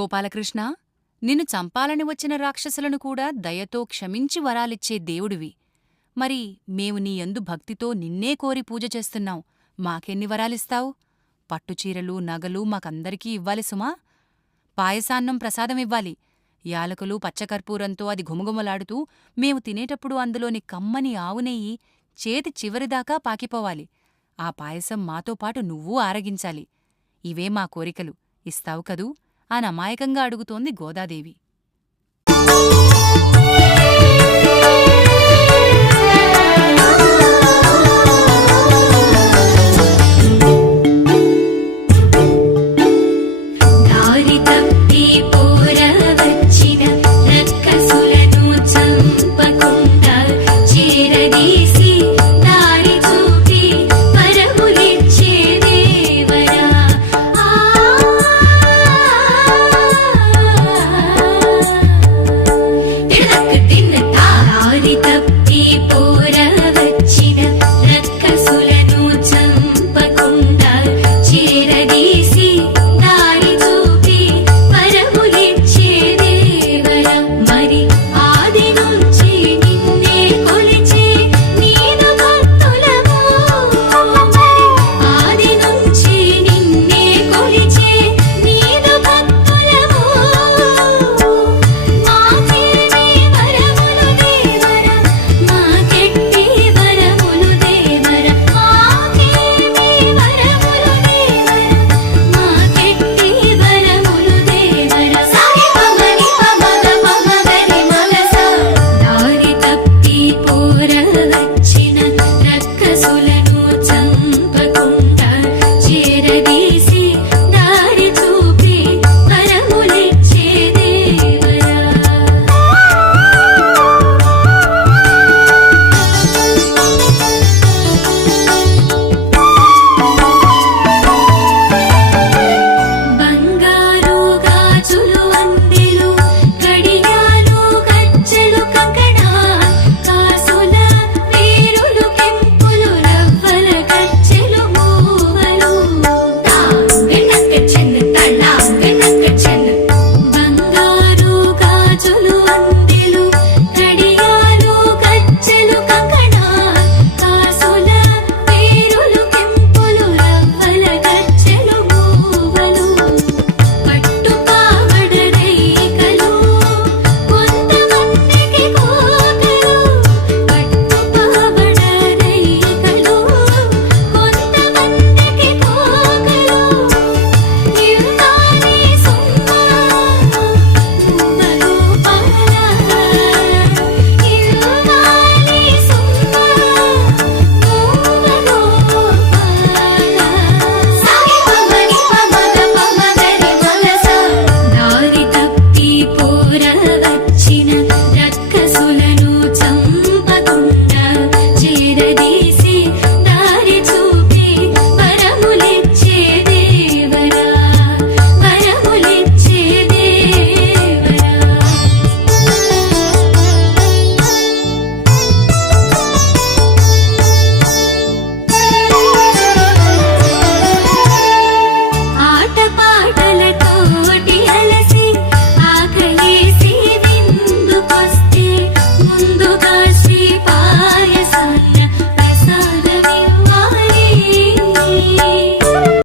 గోపాలకృష్ణ నిన్ను చంపాలని వచ్చిన రాక్షసులను కూడా దయతో క్షమించి వరాలిచ్చే దేవుడివి. మరి మేము నీయందు భక్తితో నిన్నే కోరి పూజ చేస్తున్నాం. మాకెన్ని వరాలిస్తావు? పట్టుచీరలు నగలు మాకందరికీ ఇవ్వాలి సుమా. పాయసాన్నం ప్రసాదమివ్వాలి యాలకులు పచ్చకర్పూరంతో అది ఘుమఘుమలాడుతూ మేము తినేటప్పుడు అందులోని కమ్మని ఆవునెయ్యి చేతి చివరిదాకా పాకిపోవాలి. ఆ పాయసం మాతో పాటు నువ్వూ ఆరగించాలి. ఇవే మా కోరికలు. ఇస్తావు కదూ? అనమాయకంగా అడుగుతోంది గోదాదేవి. దారి